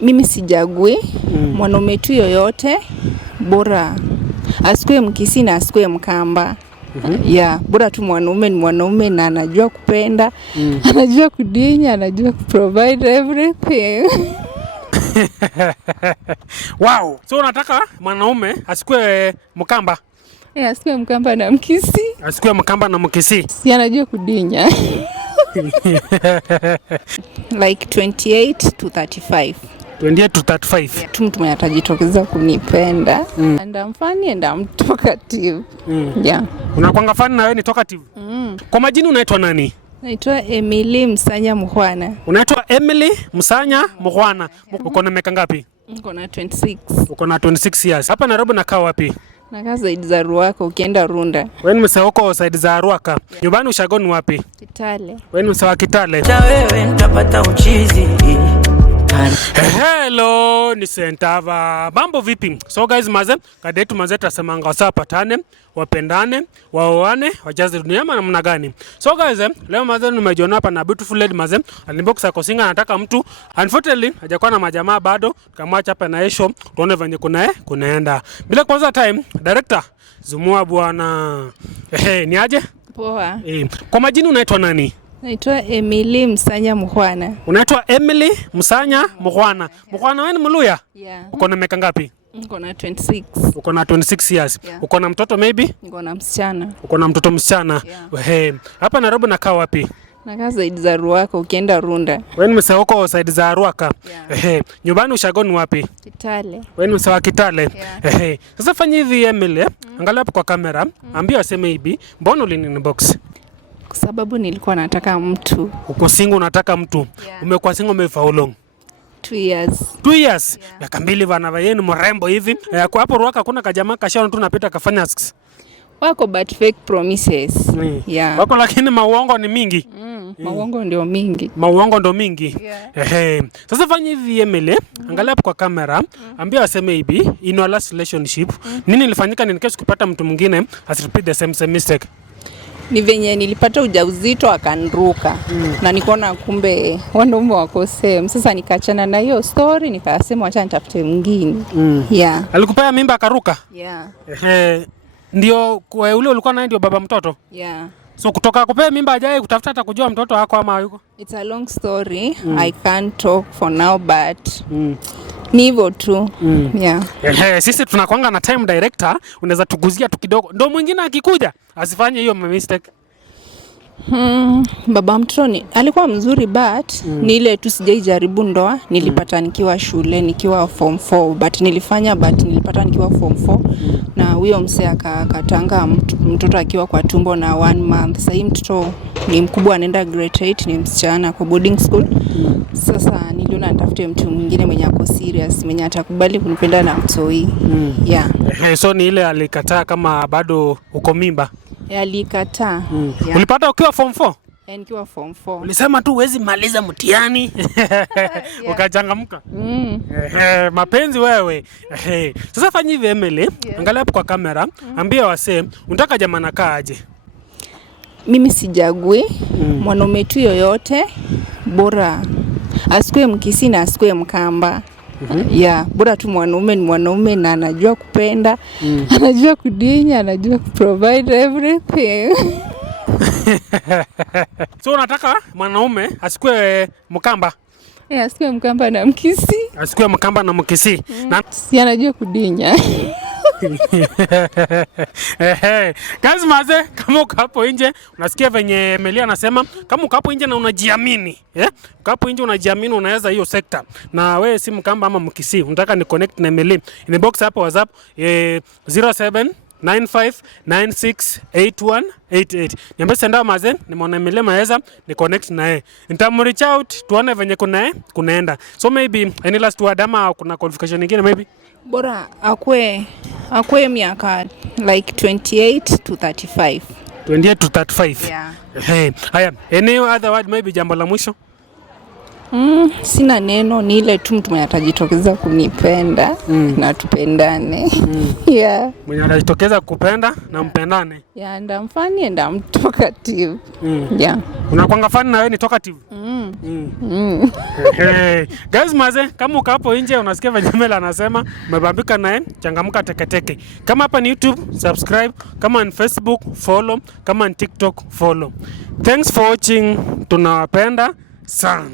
Mimi sijagui mwanaume tu yoyote, bora asikue Mkisii na asikue Mkamba. Bora tu mwanaume ni mwanaume na anajua kupenda, anajua kudinya, anajua kuprovide everything. Wow. So unataka mwanaume asikue Mkamba? Asikue Mkamba na Mkisii. Asikue Mkamba na Mkisii. Si anajua kudinya. Like 28 to 35. 28 to 35. Tu mtu mwenye atajitokeza kunipenda. And I'm funny and I'm talkative. Unakuanga funny na wewe ni talkative? Kwa majina unaitwa nani? Naitwa Emily Msanya Mukhwana. Unaitwa Emily Msanya Mukhwana. Uko na miaka ngapi? Niko na 26. Uko na 26 years. Hapa Nairobi nakaa wapi? Nakaa side za Ruaka ukienda Runda. Wewe ni msee huko side za Ruaka. Nyumbani ushagoni wapi? Kitale. Wewe ni msee wa Kitale. Cha wewe nitapata uchizi. Hello, ni Sentava. Mambo vipi? So guys, kadetu tasemanga wasa patane, wapendane, waoane, wajaze dunia ama namna gani? So guys, leo nimejiona hapa na beautiful lady alinbox akosinga anataka mtu. Unfortunately, hajakuwa na majamaa bado. Tukamwacha hapa na Esho, tuone venye kunaenda. Bila kwanza time, director Zumua bwana. Ni aje? Poa. Kwa majina unaitwa nani? Naitwa Emily Msanya Mukhwana. Unaitwa Emily Msanya Mukhwana. Mukhwana wewe ni Mluya? Uko na miaka ngapi? Niko na 26. Uko na 26 years. Uko na mtoto maybe? Niko na msichana. Uko na mtoto msichana? Hapa Nairobi nakaa wapi? Nakaa side za Ruaka ukienda Runda. Wewe ni msee huko side za Ruaka? Nyumbani ushagoni wapi? Kitale. Wewe ni msee wa Kitale? Sasa fanya hivi Emily, angalia hapo kwa kamera, ambia aseme hivi, mbona ulinbox? Kwa sababu nilikuwa nataka mtu. Uko single unataka mtu? Umekuwa single how long? 2 years. 2 years? Miaka mbili bana, wewe ni mrembo hivi. Kwa hapo Ruaka kuna kajamaa kashaona tu napita kafanya wako but fake promises. Wako lakini mauongo ni mingi. Mauongo ndio mingi. Mauongo ndio mingi. Sasa fanya hivi Emily, angalia hapo kwa kamera, ambia aseme hivi, in your last relationship, nini ilifanyika ni kesho kupata mtu mwingine as repeat the same mistake? Ni venye nilipata ujauzito akanruka. Na nikaona kumbe wanaume wako same. Sasa nikaachana na hiyo story, nikasema acha nitafute mwingine. Alikupea mimba akaruka? Ndio ule ulikuwa naye ndio baba mtoto? So kutoka kupea mimba ajaye kutafuta hata kujua mtoto wako ama yuko? It's a long story. I can't talk for now but ni hivyo tu. Sisi tunakuanga na time director, unaweza tuguzia tu kidogo. Ndio mwingine akikuja asifanye hiyo mistake. Baba mtoto alikuwa mzuri but ni ile tu sijaijaribu ndoa. Nilipata nikiwa shule, nikiwa form 4 but nilipata nikiwa form 4 na huyo msee akatanga mtoto akiwa kwa tumbo na 1 month. Sasa hii mtoto ni mkubwa anaenda grade 8, ni msichana kwa boarding school. Sasa niliona nitafute mtu mwingine mwenye ako serious, mwenye atakubali kunipenda na mtoi. So ni ile alikataa kama bado uko mimba? Alikataa. Ulipata ukiwa form 4? Nikiwa form 4. Ulisema tu huwezi maliza mtihani. Ukachangamka. Mapenzi wewe. Sasa fanya hivi Emily, angalia hapo kwa kamera, ambia wasee unataka jamaa nakaa aje? Mimi sijagui mwanaume tu yoyote, bora asikue Mkisii na asikue Mkamba. Bora tu mwanaume ni mwanaume na anajua kupenda, anajua kudinya, anajua kuprovide everything. So unataka mwanaume asikue Mkamba? Asikue Mkamba na Mkisii. Asikue Mkamba na Mkisii. Si anajua kudinya. Kazi kama uko hapo nje unasikia venye Emily anasema, kama uko hapo nje na unajiamini, uko hapo nje unajiamini unaweza hiyo sekta na wewe si Mkamba ama Mkisii, unataka ni connect na Emily, inbox hapo WhatsApp 0795968188. Niambie senda ni mwana Emily maweza ni connect na yeye. Nitamreach out tuone venye kunaenda. So maybe any last word ama kuna qualification nyingine maybe? Bora akwe miaka like 28 to 35. 28 to 35. Haya, any other word maybe jambo la mwisho? Sina neno, ni ile tu mtu mwenye atajitokeza kunipenda na tupendane. Yeah. Mwenye atajitokeza kupenda na mpendane. Yeah, and I'm funny and I'm talkative. Yeah. Unakuanga funny na wewe ni talkative? Hey. Guys maze, kama uko hapo nje unasikia venye Mel anasema, umebambika naye, changamka teketeke. Kama hapa ni YouTube, subscribe. Kama ni Facebook, follow. Kama ni TikTok, follow. Thanks for watching. Tunawapenda sana.